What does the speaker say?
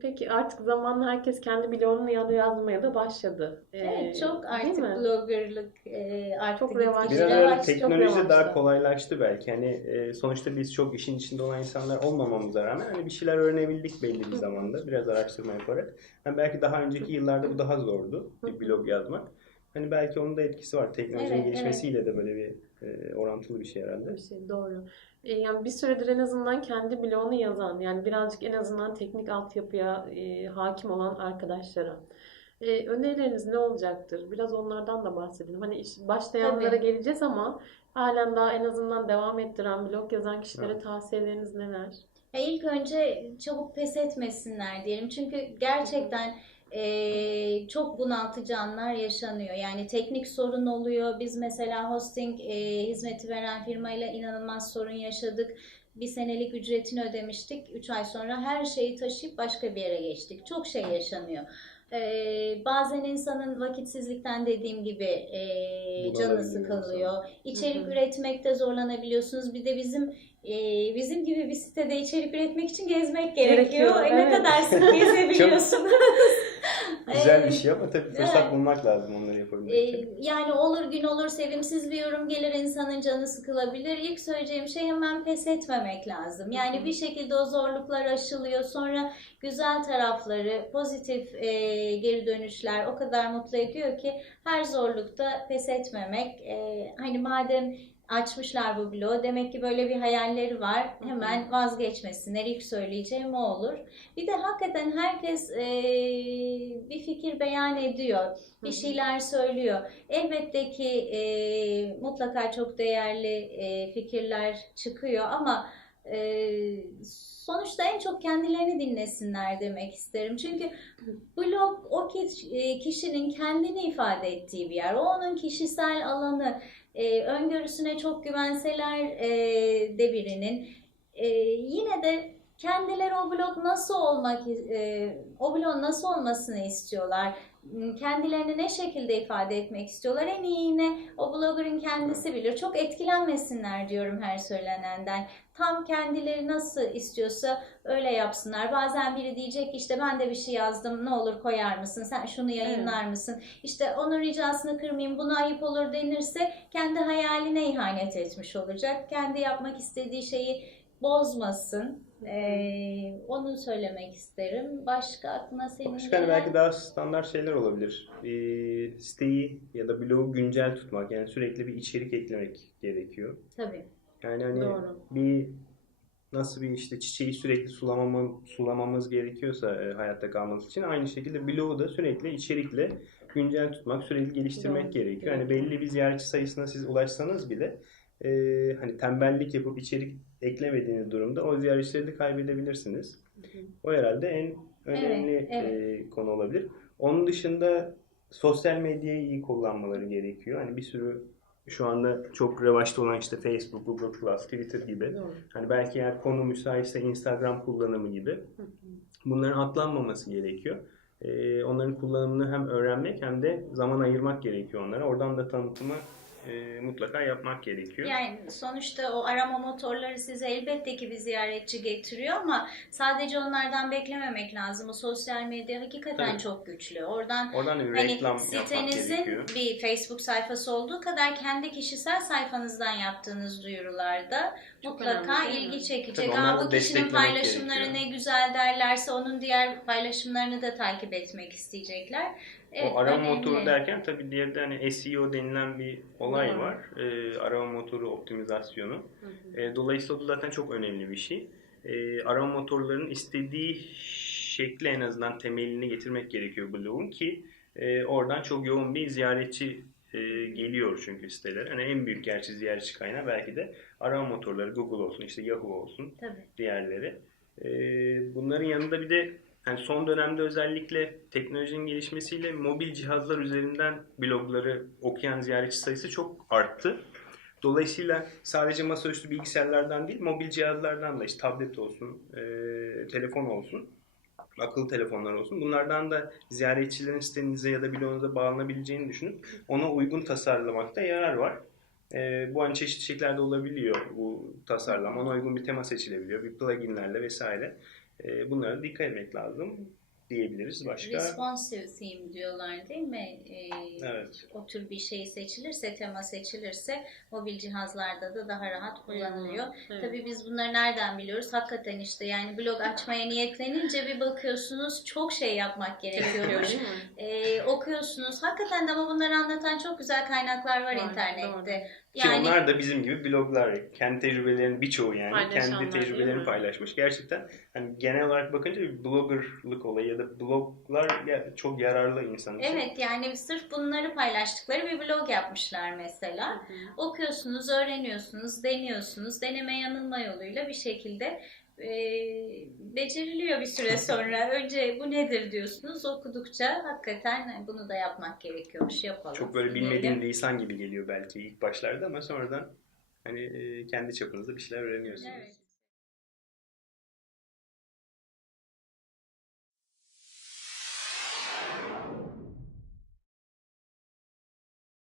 Peki artık zamanla herkes kendi bloğunu ya- yazmaya da başladı. Ee, Evet, çok artık mi? bloggerlık e, arttı Çok revaçta. Biraz öyle teknoloji çok daha kolaylaştı belki. Hani e, sonuçta biz çok işin içinde olan insanlar olmamamıza rağmen hani bir şeyler öğrenebildik belli bir zamanda. Biraz araştırma yaparak. Hani belki daha önceki yıllarda bu daha zordu bir blog yazmak. Hani belki onun da etkisi var. Teknolojinin Evet, gelişmesiyle de böyle bir e, orantılı bir şey herhalde. Bir şey doğru. Ee, yani bir süredir en azından kendi bloğunu yazan, yani birazcık en azından teknik altyapıya e, hakim olan arkadaşlara. Ee, önerileriniz ne olacaktır? Biraz onlardan da bahsedelim. Hani iş, başlayanlara Tabii. geleceğiz ama halen daha en azından devam ettiren, blog yazan kişilere Evet. tavsiyeleriniz neler? Ya ilk önce çabuk pes etmesinler diyelim. Çünkü gerçekten e, çok bunaltıcı anlar yaşanıyor. Yani teknik sorun oluyor. Biz mesela hosting e, hizmeti veren firmayla inanılmaz sorun yaşadık. Bir senelik ücretini ödemiştik. 3 ay sonra her şeyi taşıyıp başka bir yere geçtik. Çok şey yaşanıyor. Ee, bazen insanın vakitsizlikten dediğim gibi e, canı sıkılıyor. İçerik Hı hı. üretmekte zorlanabiliyorsunuz. Bir de bizim e, bizim gibi bir sitede içerik üretmek için gezmek gerekiyor. Gerekiyor, E, ne evet. kadar sık gezebiliyorsunuz. Güzel Ee, bir şey ama tabii fırsat evet. bulmak lazım onları yapabilmek e, için. yani olur gün olur sevimsiz bir yorum gelir insanın canı sıkılabilir. İlk söyleyeceğim şey hemen pes etmemek lazım. Yani bir şekilde o zorluklar aşılıyor. Sonra güzel tarafları, pozitif e, geri dönüşler o kadar mutlu ediyor ki her zorlukta pes etmemek. E, hani madem açmışlar bu bloğu demek ki böyle bir hayalleri var. Hemen vazgeçmesinler. İlk söyleyeceğim o olur. Bir de hakikaten herkes e, bir fikir beyan ediyor. Bir şeyler söylüyor. Elbette ki e, mutlaka çok değerli e, fikirler çıkıyor ama e, sonuçta en çok kendilerini dinlesinler demek isterim. Çünkü blog o e, kişinin kendini ifade ettiği bir yer. O onun kişisel alanı. E, öngörüsüne çok güvenseler e, de birinin. E, yine de kendileri o blog nasıl olmak e, o blog nasıl olmasını istiyorlar kendilerini ne şekilde ifade etmek istiyorlar en iyi yine o bloggerın kendisi bilir. Çok etkilenmesinler diyorum her söylenenden. Tam kendileri nasıl istiyorsa öyle yapsınlar. Bazen biri diyecek işte ben de bir şey yazdım ne olur koyar mısın? Sen şunu yayınlar mısın? İşte onun ricasını kırmayayım buna ayıp olur denirse kendi hayaline ihanet etmiş olacak. Kendi yapmak istediği şeyi bozmasın. Ee, onu söylemek isterim. Başka aklına senin Başka hani belki daha standart şeyler olabilir. Ee, siteyi ya da blogu güncel tutmak. Yani sürekli bir içerik eklemek gerekiyor. Tabii. Yani hani Doğru. bir nasıl bir işte çiçeği sürekli sulamamı, sulamamız gerekiyorsa e, hayatta kalması için aynı şekilde blogu da sürekli içerikle güncel tutmak, sürekli geliştirmek Doğru. gerekiyor. Hani belli bir ziyaretçi sayısına siz ulaşsanız bile e, hani tembellik yapıp içerik eklemediğiniz durumda o ziyaretçileri de kaybedebilirsiniz. Hı hı. O herhalde en önemli Evet, evet. e, konu olabilir. Onun dışında sosyal medyayı iyi kullanmaları gerekiyor. Hani bir sürü şu anda çok revaçta olan işte Facebook, Google Plus, Twitter gibi. Doğru. Hani belki eğer konu müsaitse Instagram kullanımı gibi. Hı hı. Bunların atlanmaması gerekiyor. E, onların kullanımını hem öğrenmek hem de zaman ayırmak gerekiyor onlara. Oradan da tanıtımı e, mutlaka yapmak gerekiyor. Yani sonuçta o arama motorları size elbette ki bir ziyaretçi getiriyor ama sadece onlardan beklememek lazım. O sosyal medya hakikaten Tabii. çok güçlü. Oradan Oradan da bir hani reklam yapmak sitenizin gerekiyor. bir Facebook sayfası olduğu kadar kendi kişisel sayfanızdan yaptığınız duyurularda Çok mutlaka önemli, ilgi çekecek. Tabii Aa, bu kişinin paylaşımları gerekiyor. ne güzel derlerse onun diğer paylaşımlarını da takip etmek isteyecekler. Evet, o arama önemli. motoru derken tabii diğer de hani SEO denilen bir olay Doğru. var. Ee, arama motoru optimizasyonu. Hı hı. Ee, dolayısıyla bu zaten çok önemli bir şey. Ee, arama motorlarının istediği şekli en azından temelini getirmek gerekiyor blogun ki e, oradan çok yoğun bir ziyaretçi e, geliyor çünkü siteler. Hani en büyük gerçi ziyaretçi kaynağı belki de arama motorları Google olsun işte Yahoo olsun Tabii. diğerleri. Ee, bunların yanında bir de yani son dönemde özellikle teknolojinin gelişmesiyle mobil cihazlar üzerinden blogları okuyan ziyaretçi sayısı çok arttı. Dolayısıyla sadece masaüstü bilgisayarlardan değil, mobil cihazlardan da işte tablet olsun, e, telefon olsun, akıllı telefonlar olsun. Bunlardan da ziyaretçilerin sitenize ya da blogunuza bağlanabileceğini düşünüp ona uygun tasarlamakta yarar var. E, bu hani çeşitli şekillerde olabiliyor bu tasarlama. Ona uygun bir tema seçilebiliyor. Bir pluginlerle vesaire. E, bunlara dikkat etmek lazım diyebiliriz. Başka Responsive theme diyorlar değil mi? Ee, Evet. O tür bir şey seçilirse, tema seçilirse mobil cihazlarda da daha rahat kullanılıyor. Evet. Tabii biz bunları nereden biliyoruz? Hakikaten işte yani blog açmaya niyetlenince bir bakıyorsunuz çok şey yapmak mi? Ee, okuyorsunuz. Hakikaten de ama bunları anlatan çok güzel kaynaklar var, Var, internette. Ki Yani onlar da bizim gibi bloglar. Kendi tecrübelerinin birçoğu yani. Kendi tecrübelerini paylaşmış. Gerçekten hani genel olarak bakınca bir bloggerlık olayı ya da bloglar ya- çok yararlı insan için. evet yani sırf bunları paylaştıkları bir blog yapmışlar mesela. Hı hı. Okuyorsunuz, öğreniyorsunuz, deniyorsunuz. Deneme yanılma yoluyla bir şekilde e, beceriliyor bir süre sonra. Önce bu nedir diyorsunuz. Okudukça hakikaten bunu da yapmak gerekiyormuş. Yapalım. Çok böyle bilmediğin lisan gibi geliyor belki ilk başlarda ama sonradan hani e, kendi çapınızda bir şeyler öğreniyorsunuz. Evet.